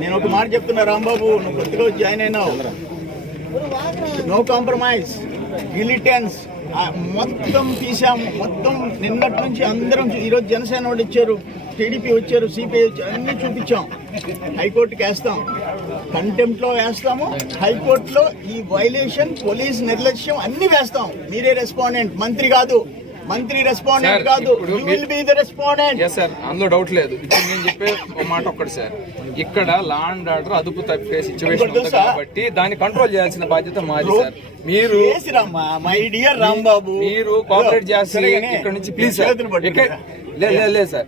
నేను ఒక మాట చెప్తున్నా రాంబాబు, నువ్వు కొత్తగా జాయిన్ అయినావు. నో కాంప్రమైజ్, మిలిటెన్స్ మొత్తం తీసాము. మొత్తం నిన్నటి నుంచి అందరం, ఈరోజు జనసేన వాళ్ళు వచ్చారు, టీడీపీ వచ్చారు, సిపిఐ వచ్చారు, అన్నీ చూపించాం. హైకోర్టుకి వేస్తాం, కంటెంప్ట్లో వేస్తాము, హైకోర్టులో ఈ వైలేషన్, పోలీస్ నిర్లక్ష్యం అన్ని వేస్తాం. మీరే రెస్పాండెంట్, మంత్రి కాదు. మంత్రి రెస్పాండెంట్ కాదు, you will be the respondent. yes sir, అందులో డౌట్ లేదు. ఇప్పుడు నేను చెప్పే ఒక మాట ఒక్కటి సార్, ఇక్కడ లా అండ్ ఆర్డర్ అదుపు తప్పే సిచ్యువేషన్ ఉంది కాబట్టి దాన్ని కంట్రోల్ చేయాల్సిన బాధ్యత మాది సార్. మీరు మై డియర్ రాంబాబు, మీరు కోఆపరేట్ చేసి ఇక్కడ నుంచి ప్లీజ్ సార్. లేదు సార్,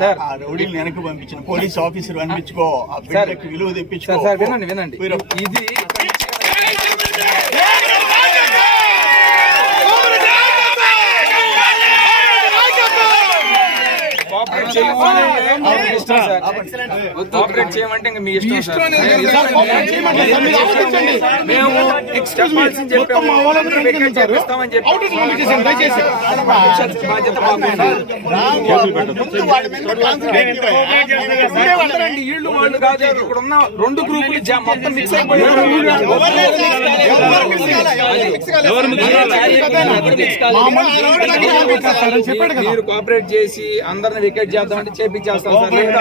సార్ రౌడీని వెనక్కి పంపించిన పోలీస్ ఆఫీసర్ పంపించుకో, ఆ బిడ్డకి విలువ తెప్పించుకో. సార్ వినండి, ఇది కోఆపరేట్ చేయమంటే ఇంకా మీ ఇష్టం సార్. మేము వీళ్ళు వాళ్ళు కాదు, ఇక్కడ ఉన్న రెండు గ్రూపులు మొత్తం మిక్స్ అయిపోయారు. మీరు కోఆపరేట్ చేసి అందరిని వికెట్ చేద్దామంటే చేపించేస్తాం సార్. లేదా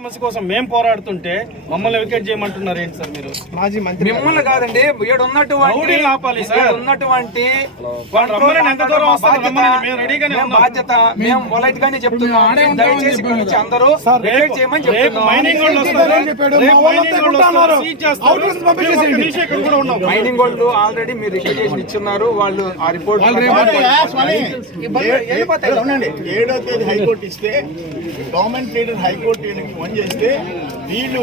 సమస్య కోసం మేము పోరాడుతుంటే మమ్మల్ని వికెట్ చేయమంటున్నారు ఏంటి సార్ మీరు? మాజీ మంత్రి మిమ్మల్ని కాదండి, ఉన్నటువంటి బాధ్యత మేము పొలైట్ గానే చెప్తున్నాం. దయచేసి అందరూ వికెట్ చేయమని చెప్తున్నాం. మైనింగ్ వాళ్ళు ఆల్రెడీ మీరు రిక్వెస్ట్ ఇచ్చున్నారు, వాళ్ళు ఆ రిపోర్ట్ 7వ తేదీ హైకోర్టు ఇస్తే గవర్నమెంట్ లీడర్ హైకోర్టు ఫోన్ చేస్తే వీళ్ళు